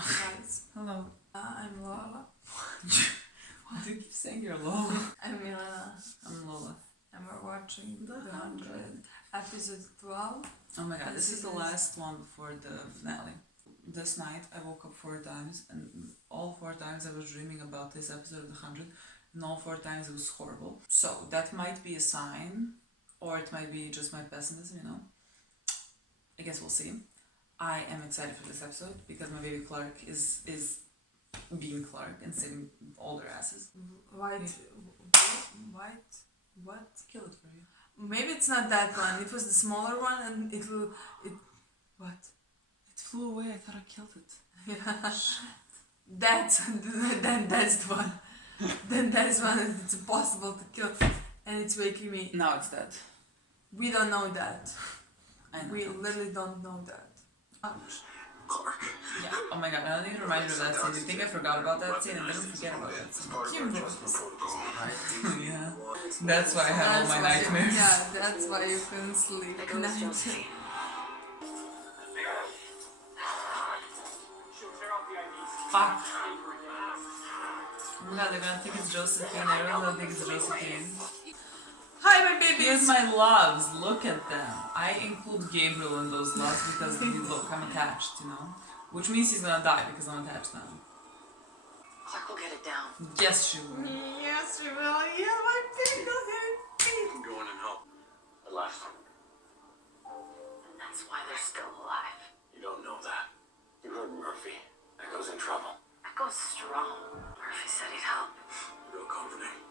Guys, Hello. I'm Lola. Why do you keep saying you're Lola? I'm Milena. I'm Lola. And we're watching the 100 episode 12. Oh my god, this is the last one before the finale. This night I woke up 4 times, and all 4 times I was dreaming about this episode of the 100, and all 4 times it was horrible. So that might be a sign, or it might be just my pessimism, you know. I guess we'll see. I am excited for this episode because my baby Clarke is being Clarke and saving all their asses. What? Kill it for you. Maybe it's not that one. It was the smaller one, and what? It flew away. I thought I killed it. Yeah. That's the one. Then that's one that it's impossible to kill, and it's waking me. Now it's dead. We don't know that. I know. We literally don't know that. Clarke. Yeah. Oh my god, I don't need to remind you of that scene. You think I forgot about that scene? I didn't forget about that scene. You wrote this. Yeah. That's why I have all my nightmares. Yeah, that's why you couldn't sleep at night. Fuck. Oh my god, they're gonna think it's Josephine. I really don't think it's Josephine. Hi, my babies! Here's my loves. Look at them. I include Gabriel in those loves because look, I'm attached, you know? Which means he's gonna die because I'm attached now. Clarke will get it down. Yes, she will. Yes, you will. Yeah, my baby will get it. You can go in and help. I left. And that's why they're still alive. You don't know that. You heard Murphy. Echo's in trouble. Echo's strong. Murphy said he'd help. Real comforting.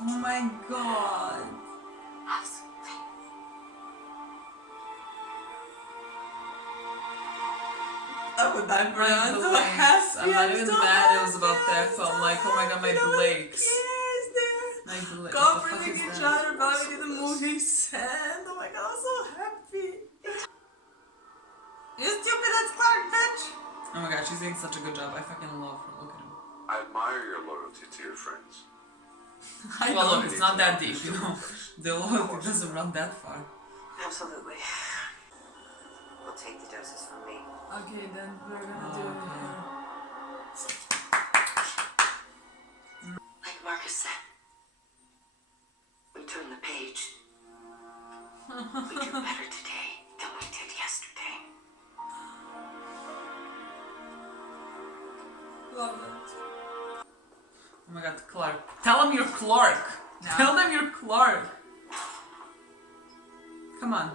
Oh my god. Have some faith. Oh, that I'm so happy. I'm not even so mad it was happy. about that. So I'm like, oh my god, my Blakes. Yes, they're My Blakes. comforting each other about it in the movies. And oh my god, I'm so happy. You stupid ass Clarke, bitch! Oh my god, she's doing such a good job. I fucking love her. Look at him. I admire your loyalty to your friends. Well, look, it's not that deep, you know. The loyalty doesn't run that far. Absolutely. We'll take the doses from me. Okay, then we're gonna do it. Like Marcus said, we turn the page. We do better today than we did yesterday. Love it. Oh my god, Clarke. Tell him you're Clarke. No. Tell them you're Clarke. Come on.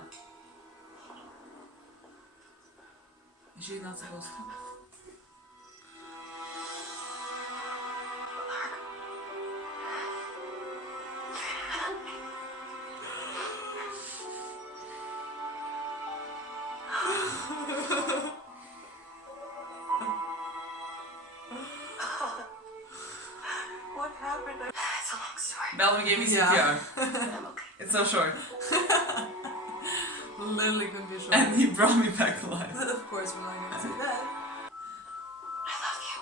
Is she not supposed to? What happened? It's a long story. Bellamy gave me CPR. Yeah. I'm okay. It's so short. Literally could be short. And he brought me back alive. But of course we're not gonna say that. I love you.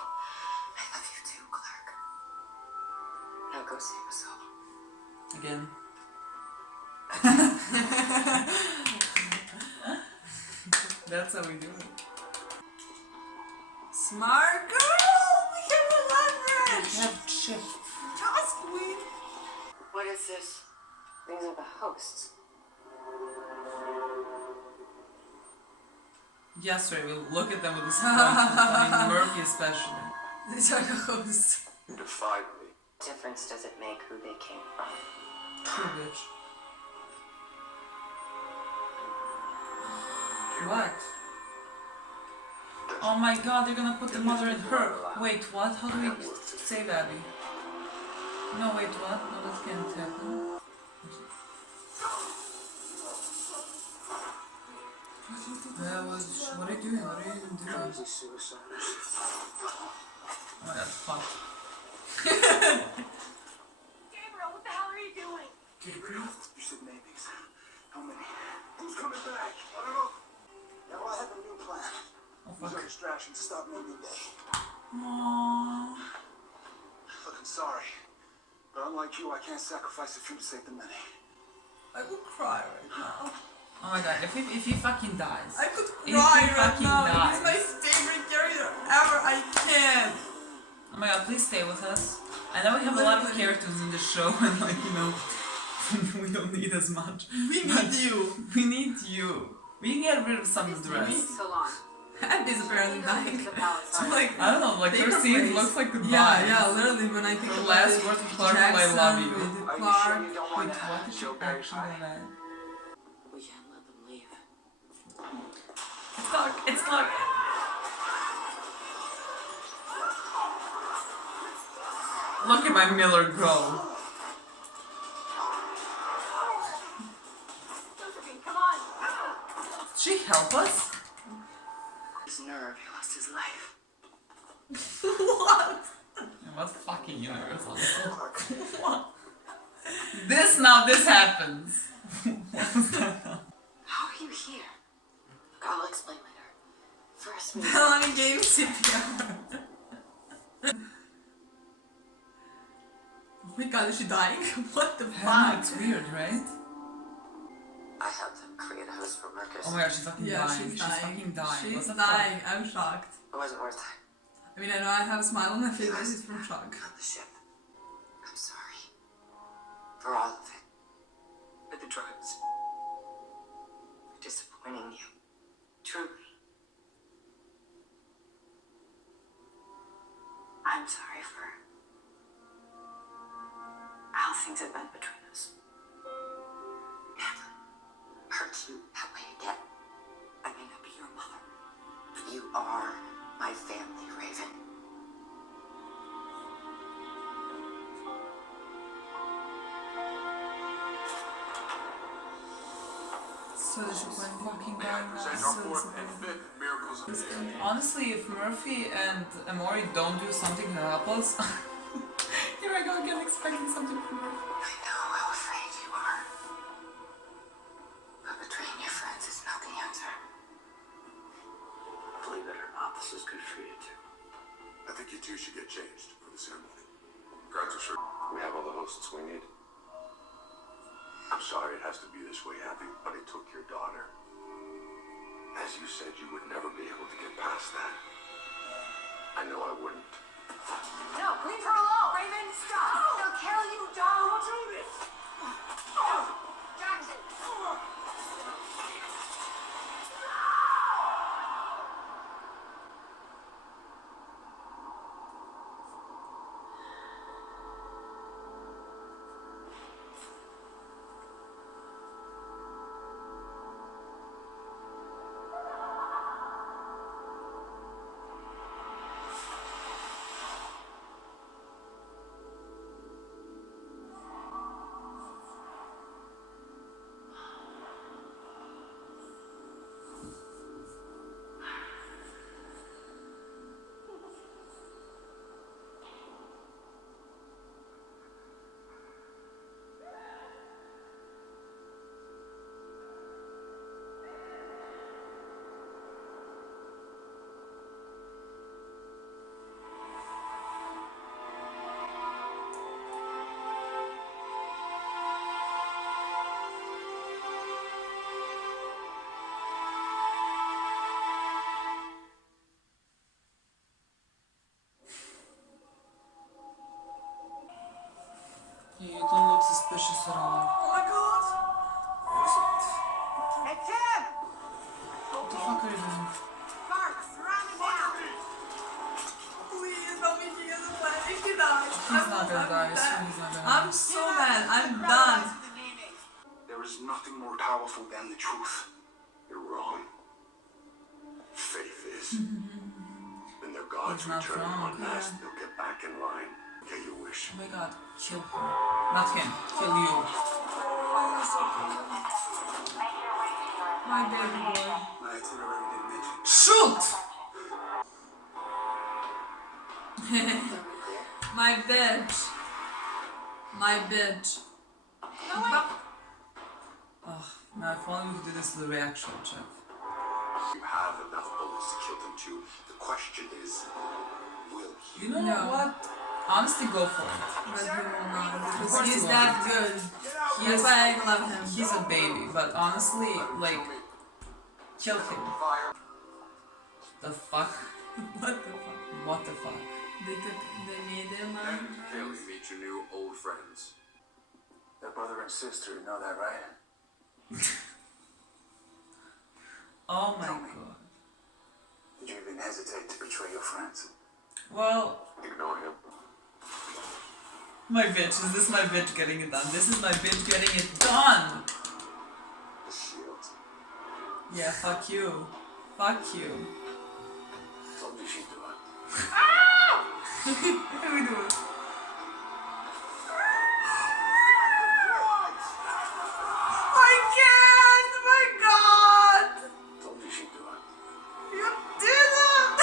I love you too, Clarke. Now go save us all. Again. That's how we do it. Smart girl! We have a leverage! Have shit. Task queen! What is this? These are the hosts. Yes, Ray, we'll look at them with disappointment. I mean, Murphy especially. These are the hosts. You defied me. What difference does it make who they came from? True, bitch. What? Oh my god, they're gonna put the mother in her. Wait, what? How do we save Abby? No, wait, what? No, that can't happen. What are you doing? What are you even doing? Crazy suiciders. Oh my god, fuck. Gabriel, what the hell are you doing? Gabriel? You said maybes. How many? Who's coming back? I don't know. Now I have a new plan. Oh Use fuck. our distractions to stop Maybe Day. Aww. Look, I'm sorry. But unlike you, I can't sacrifice a few to save the many. I will cry right now. Oh my god, if he fucking dies. I could If cry he right fucking now. dies. He's my favorite character ever. I can't. Oh my god, please stay with us. I know we have a lot of characters in the show and like, you know, we don't need as much. We need you. We need you. We can get rid of some of the rest. So long. And is apparently dying. So like, I don't know, like her paper scene phrase. looks like goodbye. Yeah, literally when I think The of last it, word of Clarke, I Jackson love you. with Are you Clarke. sure you don't Wait, want to what did show you Barry actually Pie? that? We can't let them leave. It's Clarke, it's Clarke. Look at my Miller go. Josephine, come on! Did she help us? His nerve, he lost his life. What? What fucking universe, honestly. What? This happens. How are you here? Look, I'll explain later. First, we Melanie gave CPR. Oh my god, is she dying? What the Hannah, fuck? it's weird, right? I helped him create a house for Marcus. Oh my god, she's fucking Yeah, dying. she's dying. Fucking dying. What She's the dying. I'm shocked. It wasn't worth it. I mean, I know I have a smile on my face, but it's from shock. On the ship. I'm sorry. For all of it. For the drugs. For disappointing you. Truly. I'm sorry for how things have been between us. Never hurt you that way again. I may not be your mother, but you are my family, Raven. So disappointing. fucking dying now. Present So our fourth and disappointing. fifth miracles of faith. Honestly, if Murphy and Amori don't do something to help us, here I go again expecting something from Murphy. I know how afraid you are. But betraying your friends is not the answer. Believe it or not, this is good for you too. I think you two should get changed for the ceremony. Guards are sure we have all the hosts we need. I'm sorry it has to be this way, Abby, but it took your daughter. As you said, you would never be able to get past that. I know I wouldn't. No, leave her alone! Raven, stop! They'll kill you, don't do this! Jackson! You don't look suspicious at all. Oh my god! Hey, Tim! What the fuck are you doing? Clarke, surround him now! Please tell me she doesn't die. If she dies, He's not gonna die. I swear he's not gonna die. I'm so mad. I'm done. There is nothing more powerful than the truth. You're wrong. Faith is. When their gods He's not return wrong, en masse, they'll get back in line. Get your wish. Oh my god, kill him. Not him, kill you. My baby boy. My itinerary didn't mention. Shoot! My bitch. My bitch. Oh, now if only we could do this to the reaction check. You have enough bullets to kill them too. The question is, will you? You know No. what? Honestly, go for it. But he will not, Of because course he's he that won't. good. He That's is, why I love him. he's a baby, but honestly, like, kill him. The fuck? What the fuck? What the fuck? They made him And Kelly, meet your new old friends. They're brother and sister, you know that, right? Oh my Tell me. god. Did you even hesitate to betray your friends? Well, Ignore him. my bitch. Is this my bitch getting it done? This is my bitch getting it done! The shield. Yeah, fuck you. Fuck you. Told you she'd do it. What do we do? I can't! My god! Told you she'd do it. You didn't!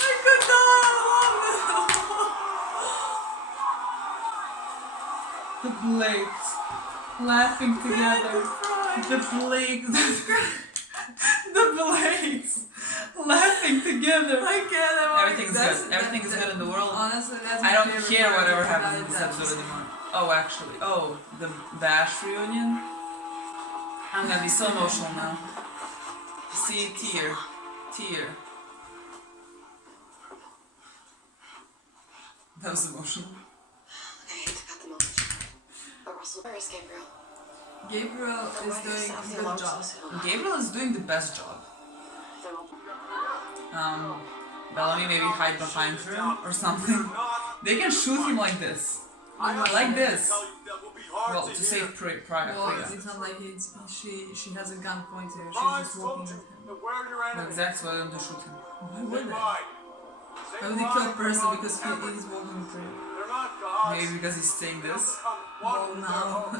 I could not! The blades laughing together. The blades. The blades laughing together. I can't. Everything's good. Everything is good in the world. Honestly, that's I my don't favorite care part whatever about happens in this that episode anymore. Oh, actually. Oh, the Bash reunion? I'm gonna be so emotional now. See, tear. Tear. That was emotional. I hate to cut them off short, but Russell, where is Gabriel? Gabriel is doing a good job. Gabriel is doing the best job. Bellamy maybe hide behind her or something. They can shoot him like this. Like this. Well, to save Priya. Well, it's not like she has a gun pointed at her, she's just walking with him. No, exactly why they don't shoot him. Why would they? Why would they kill a person because he is walking with her? Maybe because he's saying this. Oh no.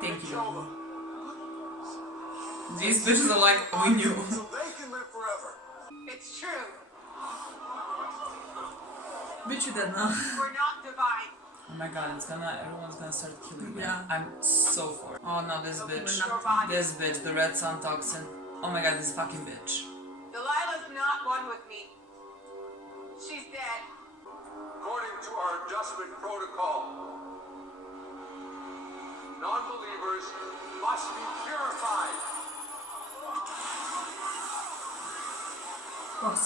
Thank you. These bitches are like, we knew. So they can live forever. It's true. Bitch, you dead now. We're not divine. Oh my god, everyone's gonna start killing me. Yeah. I'm so for it. Oh no, this bitch. We're not. This bitch, the red sun toxin. Oh my god, this fucking bitch. Delilah's not one with me. She's dead. According to our adjustment protocol, non-believers must be purified. Oh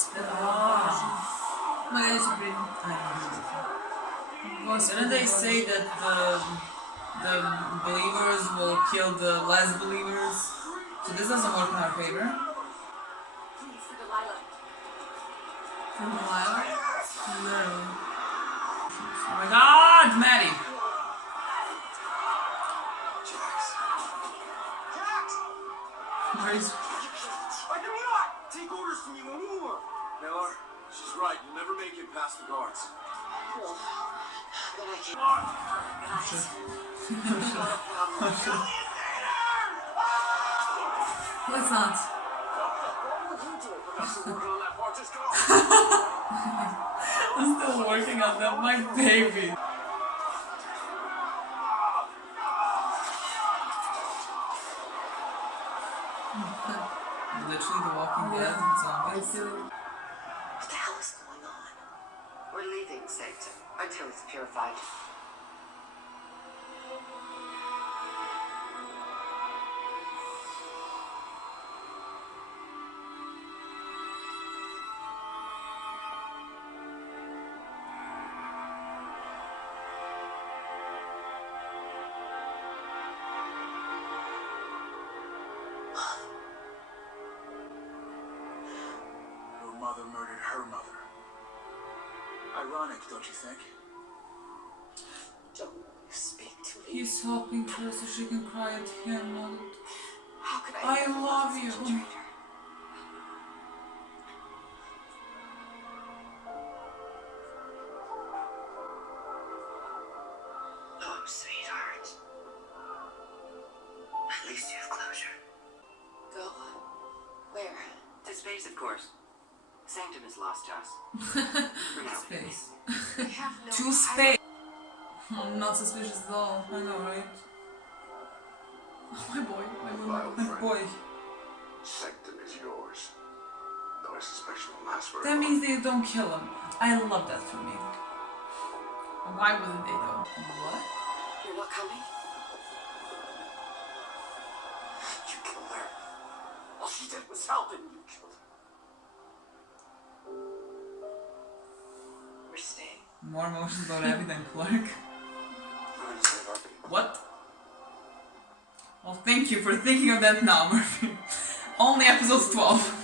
my god, it's pretty. Didn't they say that the believers will kill the less believers? So this doesn't work in our favor. Please, for Delilah. From Lyle? Literally. Oh my god, Maddie! Where is... I cannot take orders from you anymore. Miller, she's right. You'll never make it past the guards. Cool. But I can't. Guys. Let's not. What would you do if I'm still working on that part? Just go. I'm still working on that, my baby. Literally the Walking Dead zombies. What the hell is going on? We're leaving Sanctum until it's purified. Your mother murdered her mother. Ironic, don't you think? Don't speak to me. He's helping her so she can cry at him. And How could I ever love such a you. traitor? Oh, sweetheart. At least you have closure. Go? Where? To space, of course. Sanctum is lost to us. For now. space. I have no To space. I'm not suspicious at all. I know, right? Oh, my boy. Vile My friend. boy. Sanctum is yours. Though I suspect she won't last very That long. means they don't kill him. I love that for me. Why wouldn't they though? What? You're not coming? You killed her. All she did was help and you killed her. We're staying. More emotions about Abby than Clarke. I'm gonna save our people. What? Well, thank you for thinking of that now, Murphy. Only episodes 12.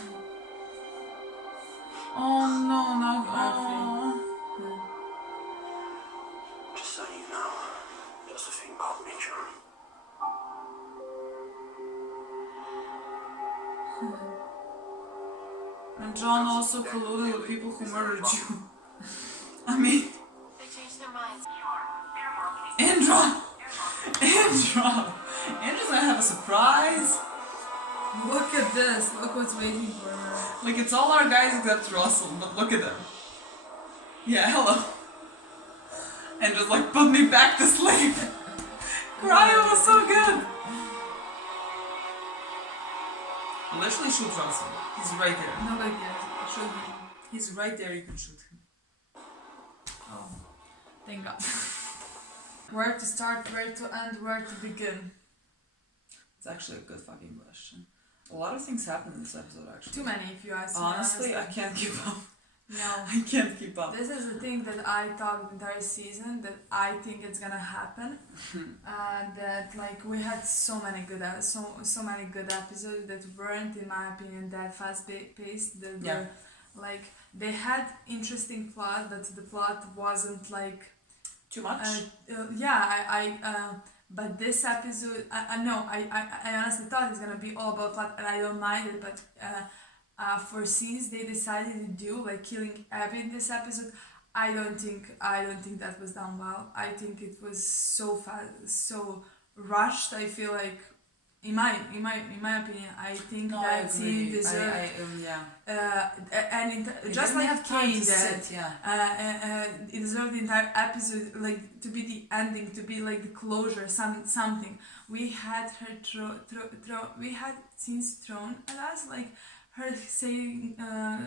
Oh no, not Murphy. Just so you know, Josephine called me John. And John also colluded with people who murdered you. I mean, They changed their minds. Indra! Indra! Indra's gonna have a surprise. Look at this. Look what's waiting for her. Like, it's all our guys except Russell, but look at them. Yeah, hello. And just like, put me back to sleep. Ryan was so good. Literally shoot Russell. He's right there. No, like yes. Should be. He's right there, you can shoot him. Oh, thank God. Where to start, where to end, where to begin? It's actually a good fucking question. A lot of things happen in this episode, actually. Too many, if you ask me. Honestly, I can't keep up. No. I can't keep up. This is the thing that I thought the entire season that I think it's gonna happen. That like we had so many good episodes that weren't, in my opinion, that fast paced. That Yeah. were like they had interesting plot, but the plot wasn't like Too much? but this episode, I honestly thought it's gonna be all about plot, and I don't mind it. But for scenes they decided to do, like killing Abby in this episode, I don't think that was done well. I think it was so fast, so rushed. I feel like, in my opinion, I think No, I that agree. scene deserved. It Just didn't like have time Kane to said, sit, yeah. it deserved the entire episode like to be the ending, to be like the closure, something. We had her we had scenes thrown at us, like her saying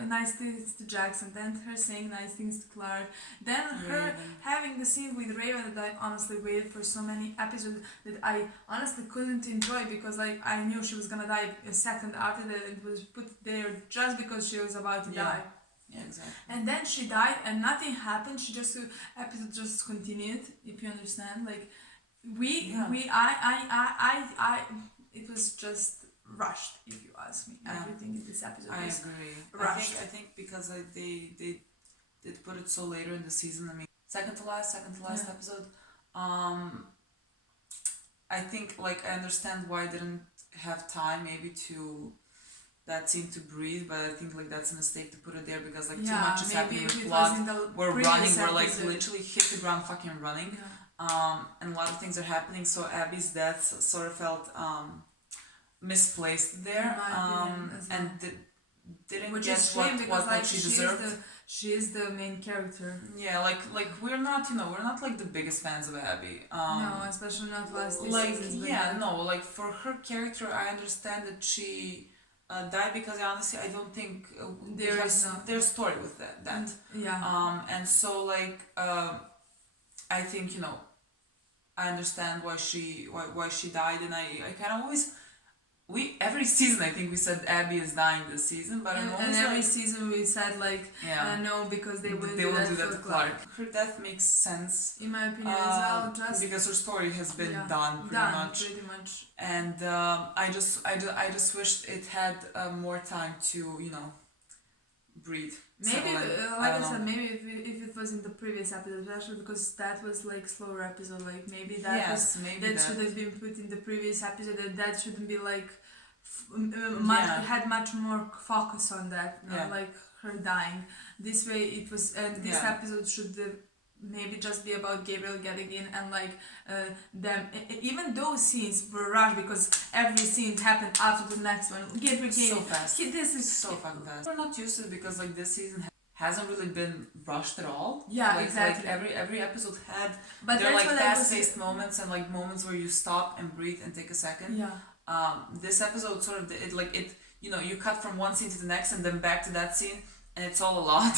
nice things to Jackson, then her saying nice things to Clarke, then her Raven. having the scene with Raven that I honestly waited for so many episodes that I honestly couldn't enjoy, because like I knew she was gonna die a second after that. It was put there just because she was about to Yeah. die. Yeah, exactly. And then she died and nothing happened. She just episode just continued, if you understand. Like I it was just rushed, if you ask me. Yeah. Everything in this episode I was agree. rushed. I think because they did put it so later in the season. I mean, second to last Yeah. episode. I think like I understand why I didn't have time maybe to that scene to breathe, but I think like that's a mistake to put it there, because like too much is happening if with it plot. was in the We're previous running. We're like episode. literally hit the ground fucking running. Yeah. And a lot of things are happening. So Abby's death sort of felt misplaced there. In my opinion as well. And didn't Which get is shame, because what like she deserved. she is the main character. Yeah, like we're not like the biggest fans of Abby. No, especially not last two Like seasons. But yeah, no, like for her character, I understand that she died, because honestly, I don't think there's story with that. Yeah. And so like I think I understand why she died, and I kind of always. Every season I think we said Abby is dying this season, but I'm and always every like, season we said like no, because they wouldn't do that to for Clarke. Her death makes sense. In my opinion as well, just because her story has been done pretty much. And I just wished it had more time to breathe. maybe settle in. like I don't said, know. maybe if it was in the previous episode, especially because that was like slower episode, like maybe that should have been put in the previous episode, that shouldn't be like had much more focus on that, not like her dying. This way it was, and this episode should maybe just be about Gabriel getting in, and like them. Even those scenes were rushed, because every scene happened after the next one. Gabriel so fast. This is so fucking fast. We're not used to it, because like this season hasn't really been rushed at all. Yeah, like, exactly. Like every episode had But there are that's like what I was- fast-paced moments, and like moments where you stop and breathe and take a second. yeah. This episode sort of you cut from one scene to the next and then back to that scene, and it's all a lot.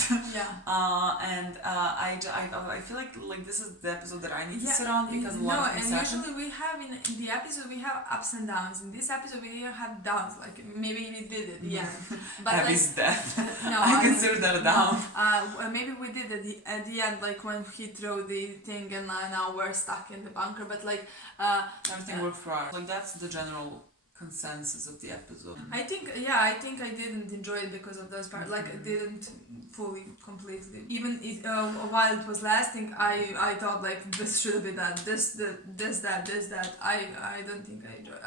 I feel like this is the episode that I need to sit on because a lot of things happen. Usually we have in the episode we have ups and downs. In this episode we didn't have downs. Like maybe we did it, yeah. But Abby's death. No, I consider that a down. Maybe we did at the end, like when he threw the thing and now we're stuck in the bunker. But like everything worked for us. Like that's the general consensus of the episode. I think I didn't enjoy it because of those parts. Like I didn't fully, completely. Even while it was lasting, I thought like this should be done. This that. I don't think I enjoyed.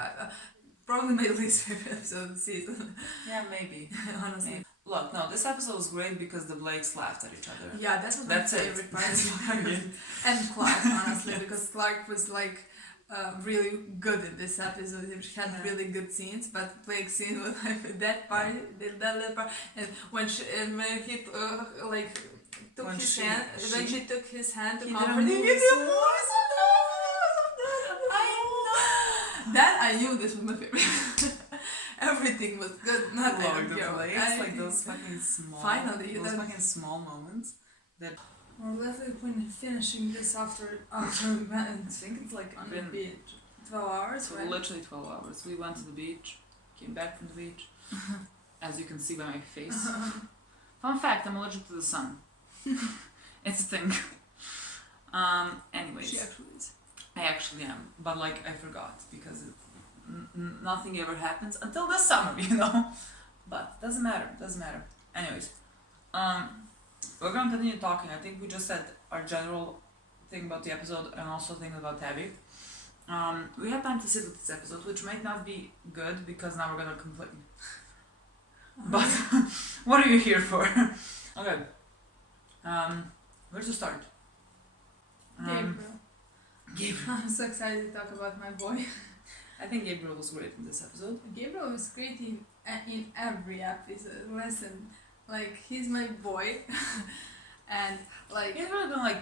Probably my least favorite episode of the season. Yeah, maybe. Honestly. Maybe. Look, no, this episode was great because the Blakes laughed at each other. Yeah, that's my favorite part. And Clarke, honestly, because Clarke was like. Really good in this episode. She had really good scenes, but Blake's scene was like that part, that part, and when he took his hand, when she took his hand to comfort him, that I knew this was my favorite. Everything was good. Not like the Blakes, like those fucking small. Finally, those fucking small moments that. We're definitely finishing this after I think it's like on the beach. 12 hours, right? Literally 12 hours. We went to the beach, came back from the beach, as you can see by my face. Fun fact, I'm allergic to the sun. It's a thing. Anyways. She actually is. I actually am, but like I forgot because nothing ever happens until this summer, But doesn't matter. Anyways, we're gonna continue talking. I think we just said our general thing about the episode and also thing about Tabby. We had time to sit with this episode, which might not be good because now we're gonna complain. But what are you here for? Okay. Where to start? Gabriel. I'm so excited to talk about my boy. I think Gabriel was great in this episode. Gabriel was great in every episode. Listen, like he's my boy, and like he's really been like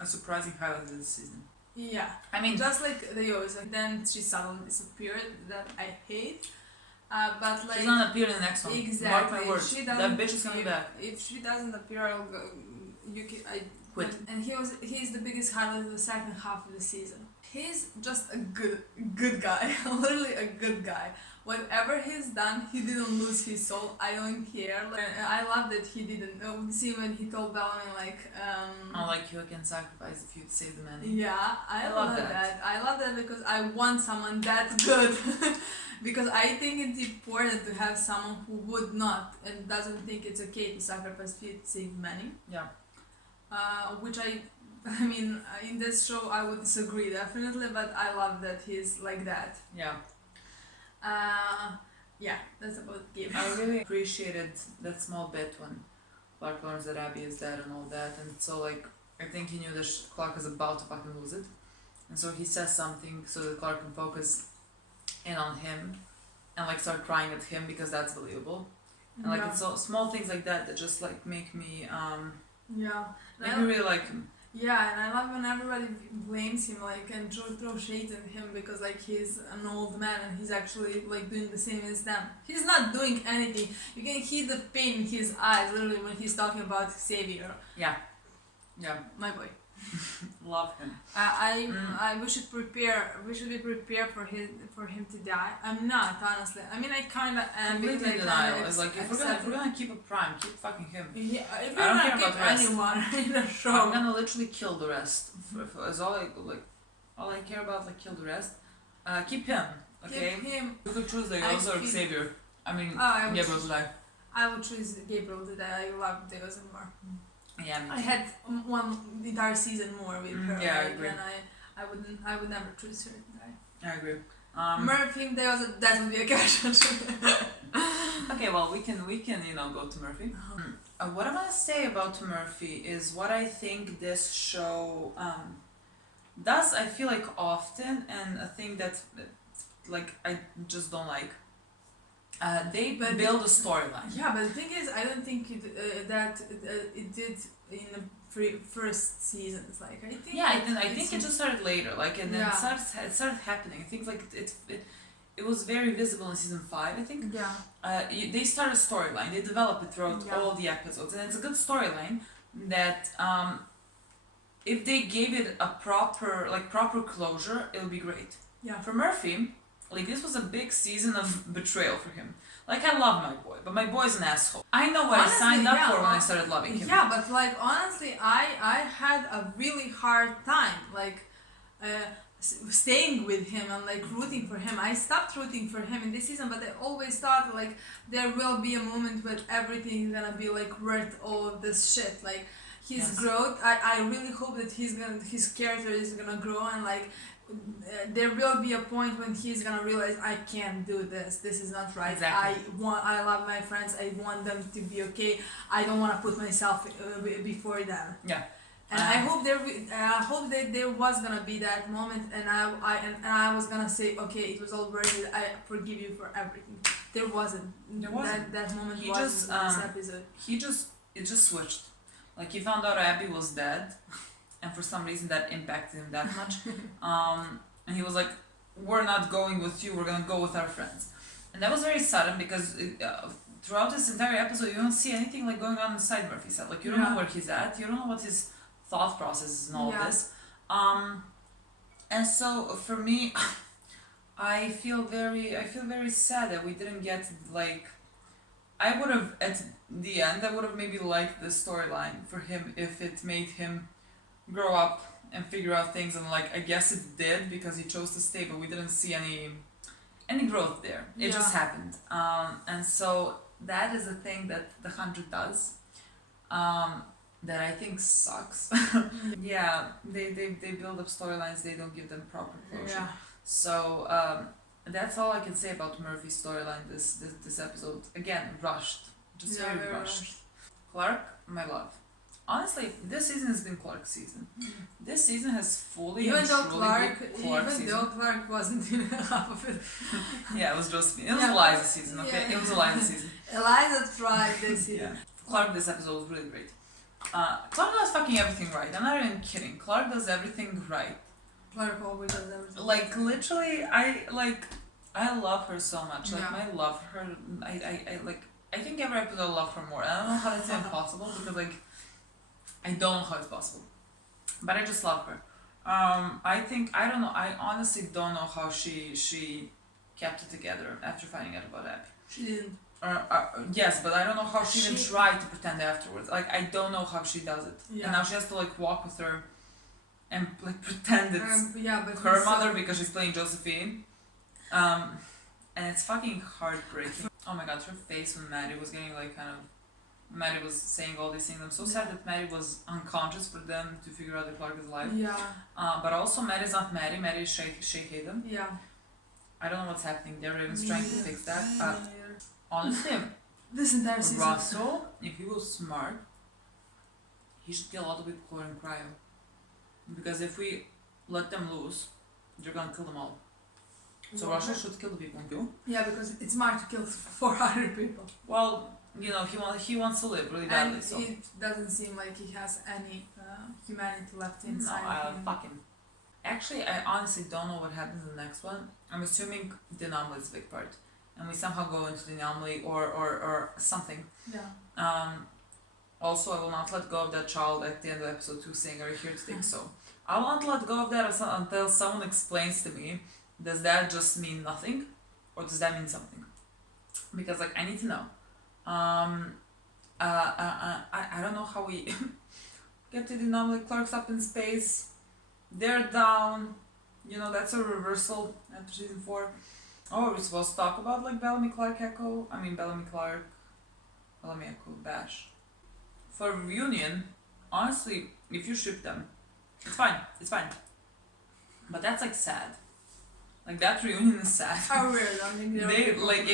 a surprising highlight of this season. Yeah, I mean, just like they always like. Then she suddenly disappeared. That I hate. But like she's gonna appear in the next one. Exactly. Mark my words. That bitch is coming back. If she doesn't appear, I'll go. I quit. And he's the biggest highlight of the second half of the season. He's just a good guy. Literally a good guy. Whatever he's done, he didn't lose his soul. I don't care. Like, I love that he didn't. See when he told Bellamy like. Like you can sacrifice if you save the money. Yeah, I love that. I love that because I want someone that good. Because I think it's important to have someone who would not and doesn't think it's okay to sacrifice to save money. Yeah. Which I mean, in this show I would disagree definitely, but I love that he's like that. Yeah. Yeah, that's about Gabriel. I really appreciated that small bit when Clarke learns that Abby is dead and all that, and so like I think he knew that Clarke was about to fucking lose it, and so he says something so that Clarke can focus in on him and like start crying at him because that's believable, and like it's so small things like that that just like make me make me really like him. Yeah, and I love when everybody blames him like and throw shade at him because like he's an old man and he's actually like doing the same as them. He's not doing anything. You can hear the pain in his eyes literally when he's talking about Xavier. Yeah. My boy. Love him. We should be prepared for him to die. I'm not, honestly. I mean, I kind of am. Completely denial. It's like if we're gonna keep a prime, keep fucking him. Yeah, if I don't we're care gonna about keep anyone in a show, I'm gonna literally kill the rest. As all I care about, like kill the rest. Keep him. Okay. Keep him. You could choose the Deus or Xavier. I mean, Gabriel to die. I would choose Gabriel to die. I love Deus more. Yeah, I had the entire season more with her. Yeah, I agree. And I would never choose her to die. I agree. Murphy, that would be a cash. Okay, well we can go to Murphy. What I'm gonna say about Murphy is what I think this show does. I feel like often, and a thing that like I just don't like. They build a storyline. Yeah, but the thing is, I don't think it did in the first seasons. Like I think. Yeah, I think it just started later. Like and then it started happening. I think like it was very visible in season 5, I think. Yeah. They started a storyline. They developed it throughout all the episodes, and it's a good storyline that if they gave it a proper closure, it'll be great. Yeah. For Murphy, like this was a big season of betrayal for him. Like I love my boy, but my boy's an asshole. I know what honestly, I signed up for when I started loving him. Yeah, but like honestly, I had a really hard time like staying with him and like rooting for him. I stopped rooting for him in this season, but I always thought like there will be a moment where everything is gonna be like worth all of this shit. Like his growth, I really hope that his character is gonna grow and like there will be a point when he's gonna realize I can't do this. This is not right. Exactly. I love my friends. I want them to be okay. I don't want to put myself before them. Yeah. And I hope that there was gonna be that moment, and I was gonna say, okay, it was all worth it. I forgive you for everything. There wasn't. That moment he wasn't just, in this episode. It just switched. Like he found out Abby was dead. And for some reason that impacted him that much. And he was like, we're not going with you, we're gonna go with our friends. And that was very sudden because throughout this entire episode you don't see anything like going on inside Murphy's head. Like you don't know where he's at, you don't know what his thought process is and all this. And so for me, I feel very sad that we didn't get like, I would have at the end maybe liked this storyline for him if it made him grow up and figure out things, and like I guess it did because he chose to stay, but we didn't see any growth there. It just happened, and so that is a thing that the 100 does, that I think sucks. Yeah, they build up storylines, they don't give them proper closure. Yeah. So that's all I can say about Murphy's storyline this episode. Again, rushed, just very rushed. Clarke, my love. Honestly, this season has been Clarke's season. This season has fully even and though truly Clarke, been Clarke's season. Even though Clarke wasn't in half of it. Yeah, it was Josephine. It was Eliza's season, okay? Yeah. It was Eliza's season. Eliza tried this season. Clarke, this episode was really great. Clarke does fucking everything right. I'm not even kidding. Clarke does everything right. Clarke always does everything like, literally, I love her so much. Like, I love her. I think every episode I love her more. I don't know how that's even possible because, like, I don't know how it's possible, but I just love her. I honestly don't know how she kept it together after finding out about Abby. She didn't. Yes, but I don't know how she even tried to pretend afterwards. Like, I don't know how she does it. Yeah. And now she has to like walk with her and like pretend it's her mother because she's playing Josephine. And it's fucking heartbreaking. Oh my god, her face when Maddie was getting like kind of... Maddie was saying all these things. I'm so sad that Maddie was unconscious for them to figure out that Clarke is alive. Yeah. But also Maddie's not Maddie. Maddie is Sheikh Hayden. Yeah. I don't know what's happening. They're even trying to fix that. Honestly, this entire season. Russell, if he was smart, he should kill all the people who are in cryo. Because if we let them loose, they're gonna kill them all. So Russell should kill the people too. Yeah, because it's smart to kill 400 people. Well, you know, he wants to live really badly. And so it doesn't seem like he has any humanity left inside. No, fuck him. Actually, I honestly don't know what happens in the next one. I'm assuming the anomaly is a big part. And we somehow go into the anomaly or something. Yeah. Also, I will not let go of that child at the end of episode 2 saying, are you here to take so? I will not let go of that until someone explains to me, does that just mean nothing? Or does that mean something? Because, like, I need to know. I don't know how we get to the anomaly. Clarke's up in space. They're down. You know, that's a reversal after season 4. Oh, are we supposed to talk about like Bellamy Echo Bash? For reunion, honestly, if you ship them, it's fine. But that's like sad. Like that reunion is sad. I really don't think there are people like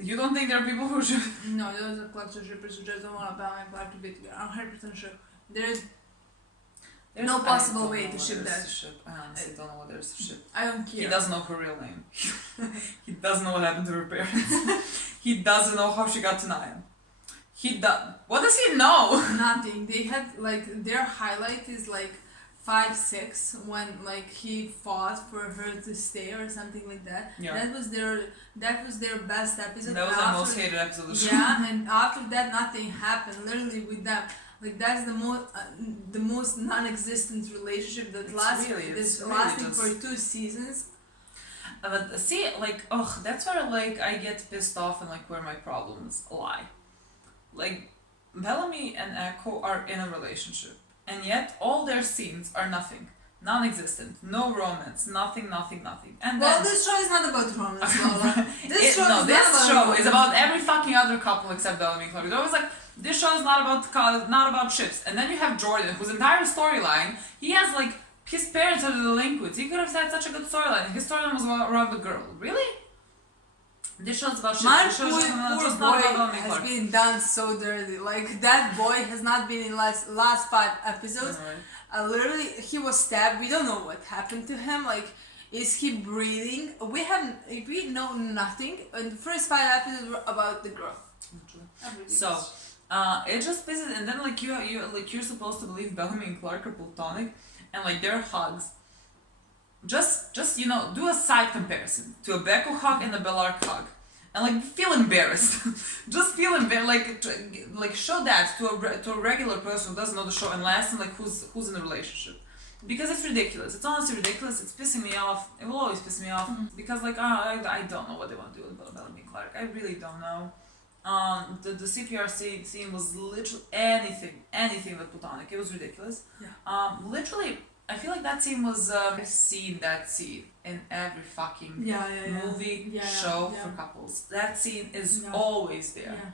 you don't think there are people who should? No, there's a Clarke shippers who just don't want Bellamy and Clarke to be together. I'm 100% sure. There's no possible way to ship that. I honestly don't know what there's to ship. I don't care. He doesn't know her real name. He doesn't know what happened to her parents. He doesn't know how she got to Nyan. What does he know? Nothing. They had like their highlight is like 5-6 when like he fought for her to stay or something like that. Yeah. That was their best episode. That was the most hated episode of the show. Yeah, and after that nothing happened. Literally with them. Like that's the most non-existent relationship that lasting for 2 seasons. But see, like, that's where like I get pissed off and like where my problems lie. Like, Bellamy and Echo are in a relationship, and yet all their scenes are nothing, non-existent, no romance, nothing. And well, then, this show is not about romance, Lola. This show is about every fucking other couple except Bellamy and Clarke. It's always like, this show is not about ships. And then you have Jordan, whose entire storyline, he has like, his parents are the delinquents. He could have had such a good storyline. His storyline was around the girl. Really? This show's about ships. My poor boy has been done so dirty. Like, that boy has not been in last 5 episodes. Right. Literally, he was stabbed. We don't know what happened to him. Like, is he breathing? We know nothing. And the first 5 episodes were about the girl. So, it just pisses, and then like you're supposed to believe Bellamy and Clarke are platonic, and like their hugs. Just do a side comparison to a Becco hug and a Bellarke hug, and like feel embarrassed. Just feel embarrassed, like show that to a regular person who doesn't know the show and ask them like who's in a relationship, because it's ridiculous. It's honestly ridiculous. It's pissing me off. It will always piss me off because like I don't know what they want to do with Bellamy and Clarke. I really don't know. The CPR scene was literally anything but platonic. It was ridiculous. Yeah. Literally, I feel like that scene was. I've seen that scene in every fucking movie, show for couples. That scene is always there. Yeah.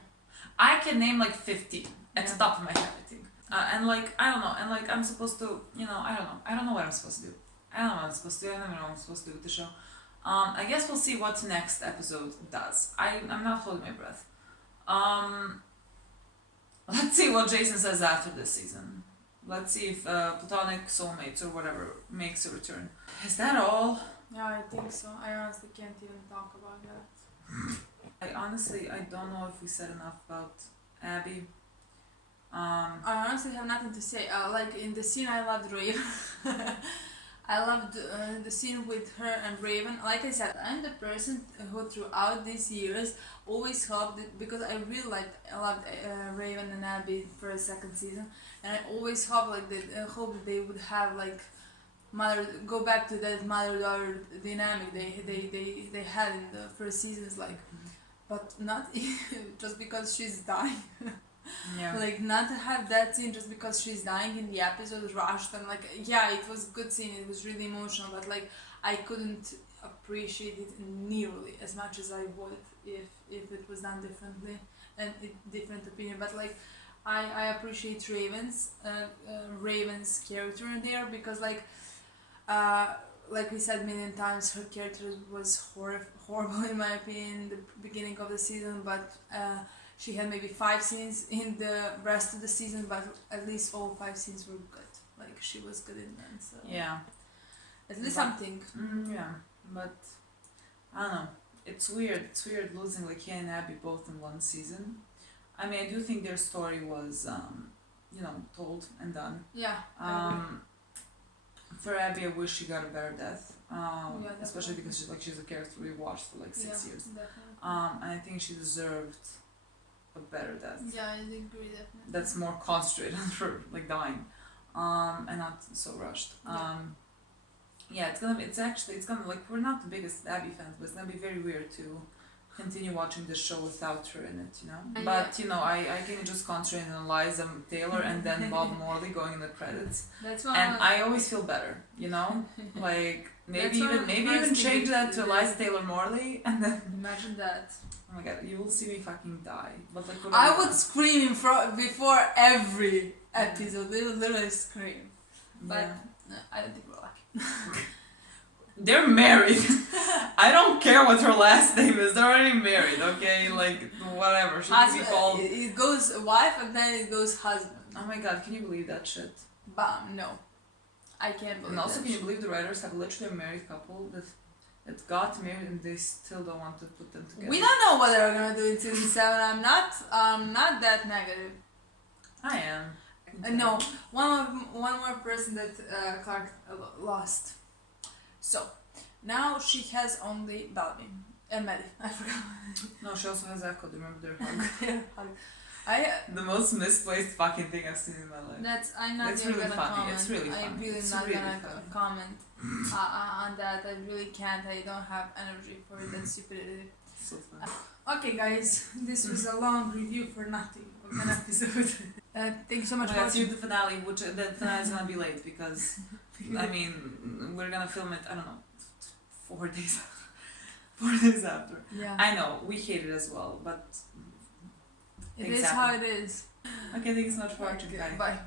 I can name like 50 at the top of my head, I think. And like I don't know, and like I'm supposed to, I don't know what I'm supposed to do. I don't know what I'm supposed to do. I never know what I'm supposed to do with the show. I guess we'll see what next episode does. I'm not holding my breath. Let's see what Jason says after this season. Let's see if platonic soulmates or whatever makes a return. Is that all? Yeah, I think so. I honestly can't even talk about that. I don't know if we said enough about Abby. I honestly have nothing to say. Like in the scene, I loved Raven. I loved the scene with her and Raven. Like I said, I'm the person who throughout these years always hoped that, because I loved Raven and Abby for a second season, and I always hoped that they would have like go back to that mother-daughter dynamic they had in the first seasons, like, but not just because she's dying. Yeah. Like, not to have that scene just because she's dying in the episode rushed, and like, yeah, it was a good scene, it was really emotional, but like I couldn't appreciate it nearly as much as I would if it was done differently and different opinion. But like I appreciate Raven's character in there, because like we said a million times, her character was horrible in my opinion in the beginning of the season, but she had maybe 5 scenes in the rest of the season, but at least all 5 scenes were good. Like, she was good in them, so yeah, at least something. Yeah, but I don't know. It's weird losing like Ian and Abby both in one season. I mean, I do think their story was told and done. Yeah. For Abby, I wish she got a better death. Especially because she's a character we watched for like 6 years. Definitely. And I think she deserved a better death. Yeah, I agree, definitely. That's more concentrated on her like dying, and not so rushed. It's gonna like, we're not the biggest Abby fans, but it's gonna be very weird to continue watching the show without her in it, But I can just concentrate on Eliza Taylor and then Bob Morley going in the credits. That's why. And I always feel better, Like maybe even change that to Eliza Taylor Morley, and then imagine that. Oh my god, you will see me fucking die. But like, I would scream before every episode. They would literally scream. But I don't think we're lucky. They're married. I don't care what her last name is. They're already married, okay? Like, whatever. She can be called... It goes wife and then it goes husband. Oh my god, can you believe that shit? No. I can't believe that. And also, can you believe the writers have literally a married couple that got married and they still don't want to put them together? We don't know what they're gonna do in season 7. I'm not that negative. I am. No, one more person that Clarke lost. So now she has only Bellamy and Maddie. I forgot. No, she also has Echo. Do you remember their hug? Yeah, The most misplaced fucking thing I've seen in my life. I'm not It's even really gonna funny. comment. It's really funny. I'm really It's not really gonna funny. comment on that. I really can't. I don't have energy for that stupidity. So funny. Okay, guys, this was a long review for nothing of an episode. Thank you so much for Let's do watching. the finale, which the finale is gonna be late because I mean we're gonna film it. I don't know, 4 days. 4 days after. Yeah. I know we hate it as well, but It is how it is. okay. Thanks so much for watching, guys. Bye.